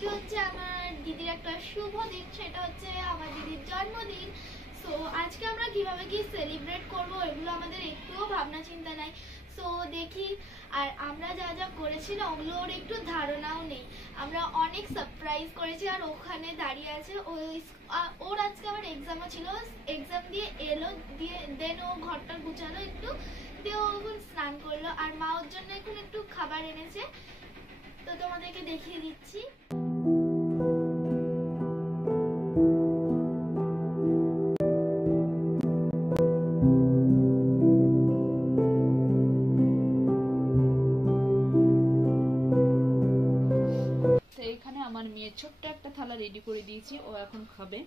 আজকে হচ্ছে আমার দিদির একটা শুভ দিন, সেটা হচ্ছে আমার দিদির জন্মদিন। সো আজকে আমরা কিভাবে কি সেলিব্রেট করব এগুলো আমাদের একটুও ভাবনা চিন্তা নাই। সো দেখি, আর আমরা যা যা করেছি না ওগুলোর একটু ধারণাও নেই। আমরা অনেক সারপ্রাইজ করেছি, আর ওখানে দাঁড়িয়ে আছে ওর আজকে আবার এক্সামও ছিল, এক্সাম দিয়ে এলো, দিয়ে দেন ও ঘরটা গুছালো একটু, দিয়ে ও এখন স্নান করলো, আর মা ওর জন্য এখন একটু খাবার এনেছে, তো তোমাদেরকে দেখিয়ে দিচ্ছি। আমার মেয়ে ছোট্ট একটা থালা রেডি করে দিয়েছি, ও এখন খাবে।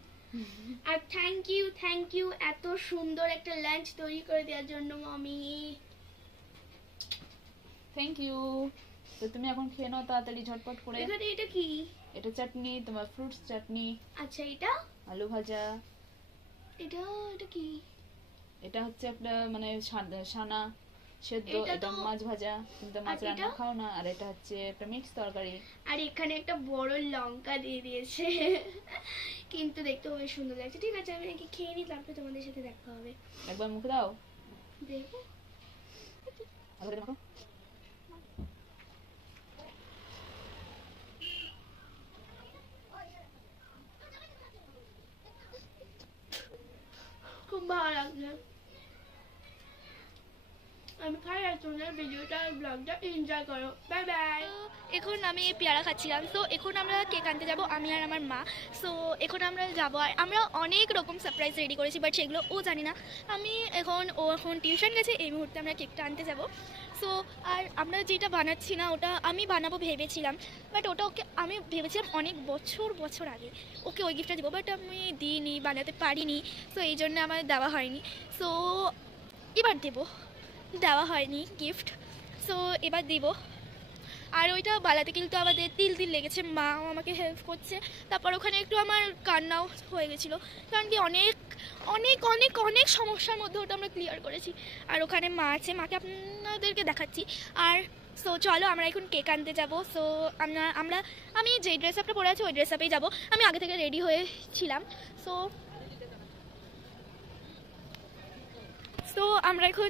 আর থ্যাংক ইউ এত সুন্দর একটা লাঞ্চ তৈরি করে দেওয়ার জন্য মামি। Thank you. তো তুমি এখন খেয়ে নাও তাড়াতাড়ি ঝটপট করে। এখানে এটা কি? এটা চাটনি, তোমার ফ্রুটস চাটনি। আচ্ছা, এটা আলু ভাজা। এটা কি? এটা হচ্ছে একটা মানে সানা সেদ্ধ, এটা মাছ ভাজা, কিন্তু মাছ রান্না খাও না। আর এটা হচ্ছে একটা মিক্স তরকারি। আর এখানে একটা বড় লঙ্কা দিয়ে দিয়েছে, কিন্তু দেখতে বেশ সুন্দর লাগছে। ঠিক আছে, আমি নাকি খেয়ে নিই, তারপরে তোমাদের সাথে দেখা হবে। একবার মুখে দাও, দেখো। খুব ভালো লাগছে। আমি খাই, আর তোমরা ভিডিওটা ব্লগটা এনজয় করো। Bye bye. এখন আমি পেয়ারা খাচ্ছিলাম, তো এখন আমরা কেক আনতে যাব, আমি আর আমার মা। সো এখন আমরা যাবো, আর আমরা অনেক রকম সারপ্রাইজ রেডি করেছি, বাট সেগুলো ও জানি না। ও এখন টিউশন গেছে, এই মুহূর্তে আমরা কেকটা আনতে যাব। সো আর আমরা যেটা বানাচ্ছি না ওটা আমি বানাবো ভেবেছিলাম, বাট ওকে আমি ভেবেছিলাম অনেক বছর আগে ওকে ওই গিফটটা দেবো, বাট আমি দিইনি, বানাতে পারিনি। সো এই জন্য আমার দেওয়া হয়নি। সো এবার দেওয়া হয়নি গিফট, সো এবার দেবো। আর ওইটা বানাতে কিন্তু আমাদের তিল লেগেছে, মাও আমাকে হেল্প করছে। তারপর ওখানে একটু আমার কান্নাও হয়ে গেছিলো, কারণ কি অনেক অনেক অনেক অনেক সমস্যার মধ্যে ওটা আমরা ক্লিয়ার করেছি। আর ওখানে মা আছে, মাকে আপনাদেরকে দেখাচ্ছি। আর সো চলো আমরা এখন কেক আনতে যাবো। সো আমি যেই ড্রেস আপটা পরে আছি ওই ড্রেস আপেই যাবো, আমি আগে থেকে রেডি হয়েছিলাম। সো আমরা এখন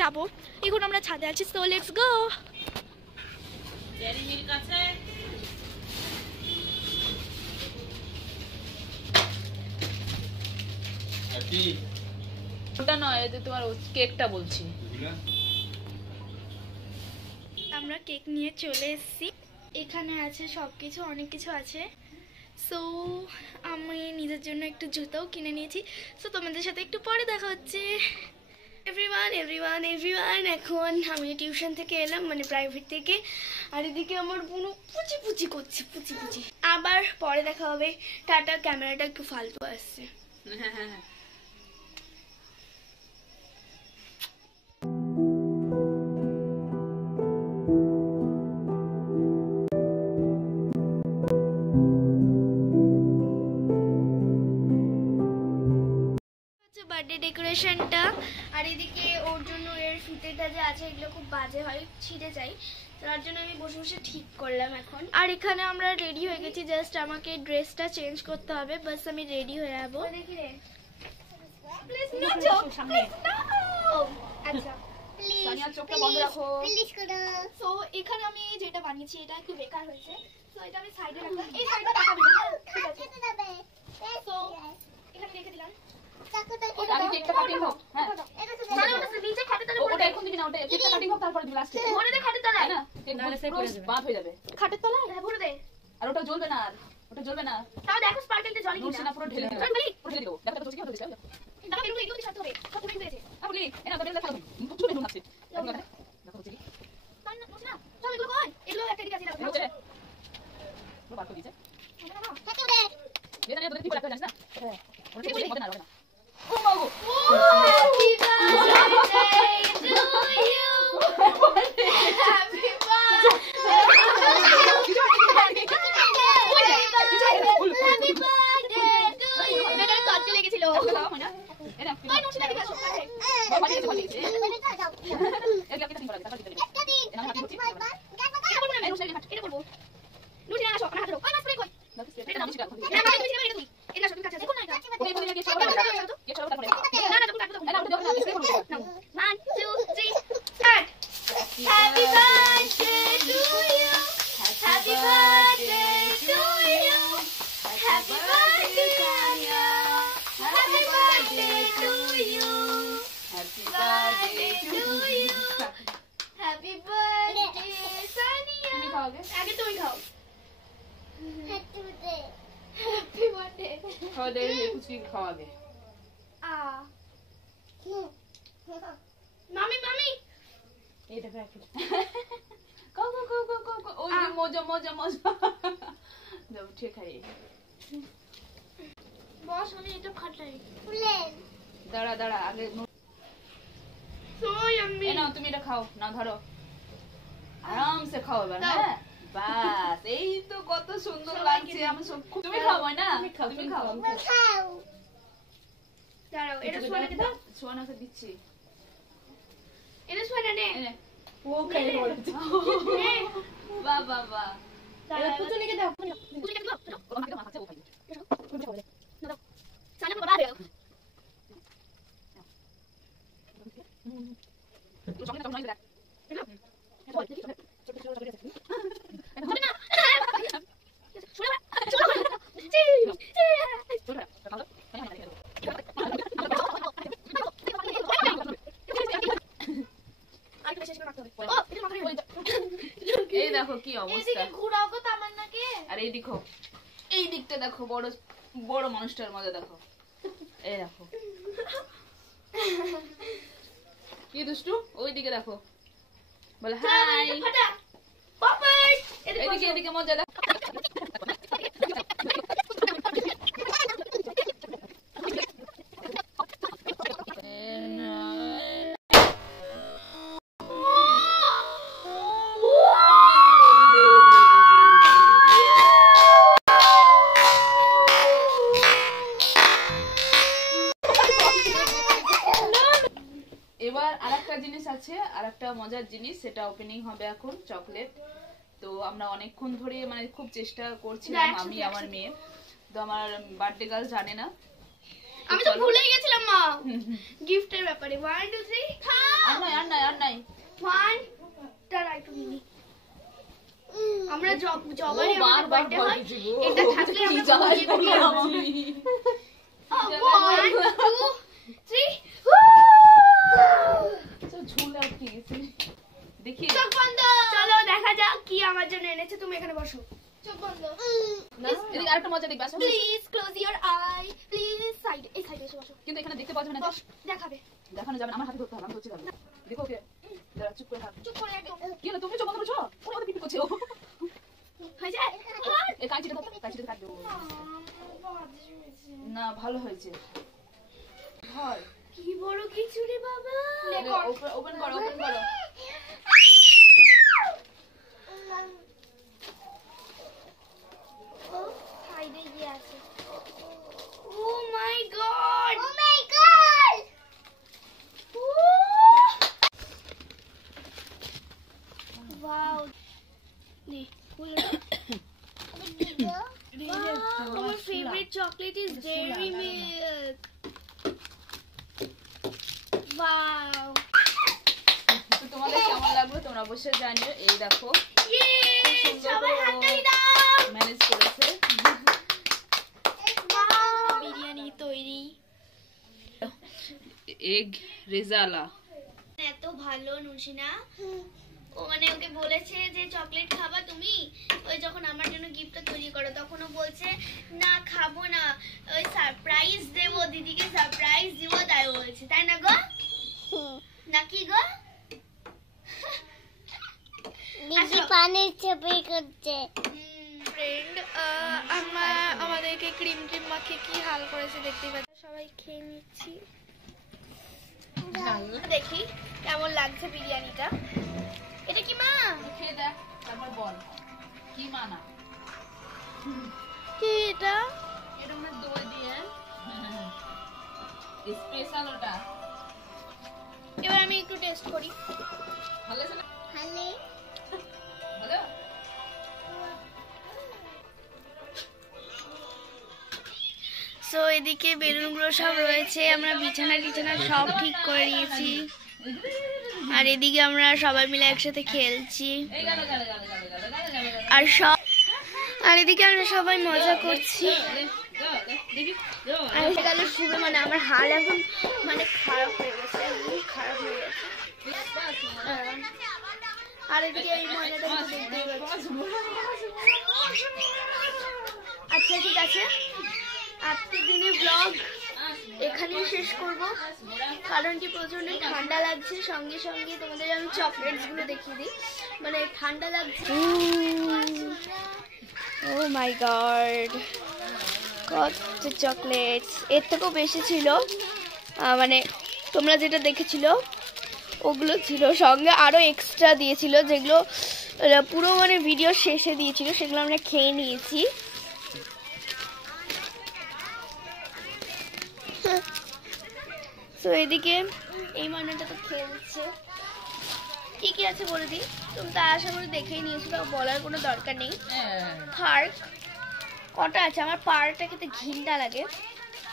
যাবো, এখন আমরা ছাদে আছি। So let's go. ওটা নয়, তোমার কেকটা বলছি। আমরা কেক নিয়ে চলে এসেছি, এখানে আছে সবকিছু, অনেক কিছু আছে। সো আমি নিজের জন্য একটু জুতোও কিনে নিয়েছি। সো তোমাদের সাথে একটু পরে দেখা হচ্ছে। এভরিওয়ান, এখন আমি টিউশন থেকে এলাম, মানে প্রাইভেট থেকে। আর এদিকে আমার বোনও পুচি করছে, পুচি। আবার পরে দেখা হবে, টাটা। ক্যামেরাটা একটু ফালতু আসছে। বার্থডে ডেকোরেশনটা, আর এদিকে ওর জন্য এর ফিতেটা যে আছে এগুলো খুব বাজে হয়, ছিঁড়ে যায়, তার জন্য আমি বসে ঠিক করলাম এখন। আর এখানে আমরা রেডি হয়ে গেছি, জাস্ট আমাকে ড্রেসটা চেঞ্জ করতে হবে, বাস আমি রেডি হয়ে যাবো। দেখি রে, প্লিজ আচ্ছা সো এখানে আমি যেটা বানিয়েছি এটা একটু বেকার হয়েছে, সো এটা আমি সাইডে রাখলাম। এই সাইডটা দেখাবি না, ঠিক আছে? সো এখানে রেখে দিলাম। এটা করবো। লুচি না আসো, আমার হাতে খাও আগে। আগে তুমি খাও। Happy birthday. খাও দে, পুচকি খাও আগে। মামি মামি এটা রাখি। খাও খাও খাও খাও খাও খাও। ওই যে মজা মজা মজা। দাও ঠিক আছে। বস আমি এটা খাটাই। দাঁড়া দাঁড়া আগে। So yummy. এই নাও তুমি এটা খাও, না ধরো। আরামসে খাও এবার। হ্যাঁ বাস, এই তো কত সুন্দর লাগছে। আমি সব তুমি খাও না? তুমি খাও। দাঁড়াও এটা সোনাকে দাও। সোনাকে দিচ্ছি। এটা সোনা নে। ও খাই বলেছে। বাহ বাহ বাহ। এটা পুতুনিকে দাও। পুতুনিকে দাও। ওকে মাখাচ্ছে ও খাই। দাও। সামনে বাবা দাও। তুই সঙ্গে তখন দেখ। এই দেখো কি অবস্থা। ঘুরাও গো তামান্নাকে। আর এই দেখো, এই দিকটা দেখো, বড় বড় মানুষটার মধ্যে দেখো। এই দেখো কি দুষ্টু। ওই দিকে দেখো, বলে হাই। এদিকে এদিকে মজা দেখো। এবার আরেকটা জিনিস আছে, আরেকটা মজার জিনিস, সেটা ওপেনিং হবে এখন। চকলেট তো আমরা অনেকক্ষণ ধরে মানে খুব চেষ্টা করছিলাম, আমি আমার মেয়ে। তো আমার বার্থডে গার্ল জানে না, আমি তো ভুলেই গেছিলাম মা গিফটের ব্যাপারে। 1 2 3 আর নাই আর নাই আর নাই। 1 টাটা একটু মিনি। আমরা জবারে আমাদের বার্থডে হয়, এটা থাকলে আমরা বুঝিয়ে দিয়ে আসি। 1 2 3 তো ঝুলে উঠে গেছে। দেখি চোখ বন্ধ। চলো দেখা যাক কি আমার জন্য এনেছে। তুমি এখানে বসো। চোখ বন্ধ। না এদিকে আরেকটা মজা দেখবা। Please close your I. Please side, এই সাইডে এসে বসো। কিন্তু এখানে দেখতে পাওয়া যাবে না। দেখাবে। দেখানো যাবে না, আমার হাতে ধরতে হবে, আমি ধরতে পারবো না। দেখো ওকে, দাঁড়া চুপ করে থাক। চুপ করে একদম। কি হলো, তুমি চোখ বন্ধ করছো? ওরে ওদের পিপি করছে ও। হয়ে যায়। এই কাঁচিটা ধর, কাঁচিটা কাট দেবো। না ভালো হয়েছে। ধর কি বড় কিছু রে বাবা। ওপেন করো, ওপেন করো। ও সাইডে গিয়ে আছে। ও মাই গড। ও মাই গড। ওয়াও। নে খুলে দাও। আমার favourite chocolate is dairy milk. Wow. তো তোমাদের কেমন লাগলো তোমরা অবশ্যই জানিও। এই দেখো ইয়ে সবাই হাততালি দাও। ম্যানেজ করেছে। বিরিয়ানি তৈরি। এগ রেজালা এত ভালো নুসিনা। ও মানে ওকে বলেছে যে চকলেট খাবা তুমি, ওই যখন আমার জন্য গিফটটা তৈরি করো তখন ও বলছে না খাবো না, ওই সারপ্রাইজ দেবো, দিদিকে সারপ্রাইজ দিব, তাই বলছে, তাই না গো? নাকি গো? দিদি পানির ছবি করছে। ফ্রেন্ড আমাদেরকে ক্রিম ক্রিম মাখিয়ে কি হাল করেছে দেখতেই পাচ্ছি। সবাই খেয়ে নিচ্ছি। দেখি কেমন লাগছে বিরিয়ানিটা। এটা কি মা? খেয়ে দেখ, তারপর বল কি মানা। কি এটা? এটা মানে দই দিয়ে স্পেশাল ওটা। এবার আমি একটু টেস্ট করি। ভালো আছে না? হালে ভালো। সো এদিকে বেলুনগুলো সব রয়েছে, আমরা বিছানা টিছানা সব ঠিক করে নিয়েছি, আর এদিকে আমরা সবাই মিলে একসাথে খেলছি, আর এদিকে আমরা সবাই মজা করছি। আর গেল শুরু, মানে আমার হাল এখন মানে খারাপ হয়ে গেছে, খারাপ হয়ে গেছে। আর এদিকে এই ময়নাটা দেখতেই পাচ্ছি। আচ্ছা ঠিক আছে, আজকের দিনে ব্লগ এখানেই শেষ করব, কারণ কি প্রচন্ড ঠান্ডা লাগছে। সঙ্গে সঙ্গে তোমাদের আমি চকলেটস গুলো দেখিয়ে দিই, মানে ঠান্ডা লাগছে। ও মাই গড, কত চকলেটস! এর থেকেও বেশি ছিল, মানে তোমরা যেটা দেখেছিল ওগুলো ছিল, সঙ্গে আরো এক্সট্রা দিয়েছিল, যেগুলো পুরো মানে ভিডিও শেষে দিয়েছিল, সেগুলো আমরা খেয়ে নিয়েছি। তো এদিকে এই মানাটা তো খেলছে। কি কি আছে বলে দিই, তুমি তো আশা করে দেখেই নিয়েছো, তাও বলার কোনো দরকার নেই। পার্ক কটা আছে, আমার পার্কটা খেতে ঘিনটা লাগে,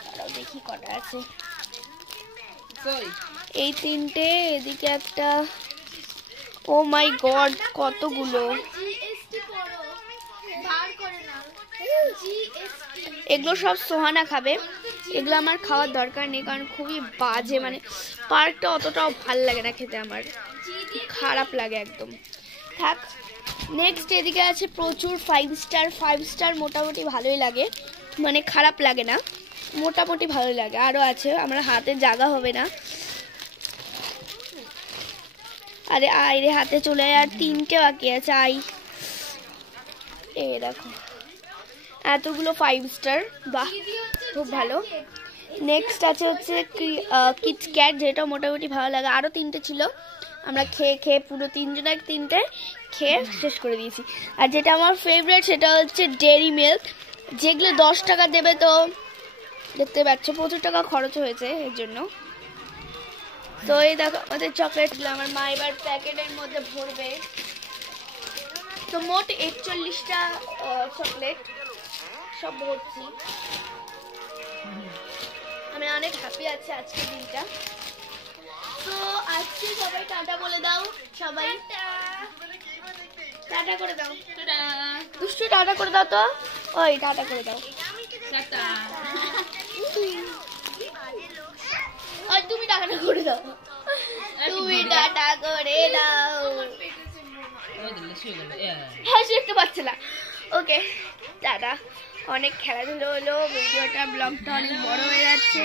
তারাও দেখি কটা আছে। এই তিনটে, এদিকে একটা, ও মাই গড কতগুলো! এগুলো সব সোহানা খাবে, এগুলো আমার খাওয়ার দরকার নেই, কারণ খুবই বাজে, মানে পার্কটা অতটাও ভাল লাগে না খেতে, আমার খারাপ লাগে একদম। থাক, নেক্সট এদিকে আছে প্রচুর 5 স্টার। 5 স্টার মোটামুটি ভালোই লাগে, মানে খারাপ লাগে না, মোটামুটি ভালোই লাগে। আরও আছে, আমার হাতে জায়গা হবে না। আরে আয় রে, হাতে চলে আর 3টে বাকি আছে, আই। এ দেখো এতগুলো 5 স্টার, বাহ খুব ভালো। নেক্সট আছে হচ্ছে কিটক্যাট, যেটা মোটামুটি ভালো লাগে। আরও 3টে ছিল, আমরা খেয়ে খেয়ে পুরো 3জনের 3টে খেয়ে শেষ করে দিয়েছি। আর যেটা আমার ফেভারিট সেটা হচ্ছে ডেয়ারি মিল্ক, যেগুলো 10 টাকা দেবে, তো দেখতে পাচ্ছ প্রচুর টাকা খরচ হয়েছে এর জন্য। তো এই দেখো আমাদের চকলেটগুলো, আমার মা এবার প্যাকেটের মধ্যে ভরবে। তো মোট 41টা চকলেট সব ভরছি। আমি অনেক হ্যাপি আছি আজকের দিনটা। তো আজকে সবাই টাটা বলে দাও, সবাই টাটা করে দাও। দুষ্টু টাটা করে দাও তো, ওই টাটা করে দাও। আর তুমি টাটা করে দাও, তুমি টাটা করে দাও। হ্যাঁ দেখতে পাচ্ছে না। ওকে টাটা, অনেক খেলাধুলো হলো, ভিডিওটা ব্লগটা অনেক বড় হয়ে যাচ্ছে।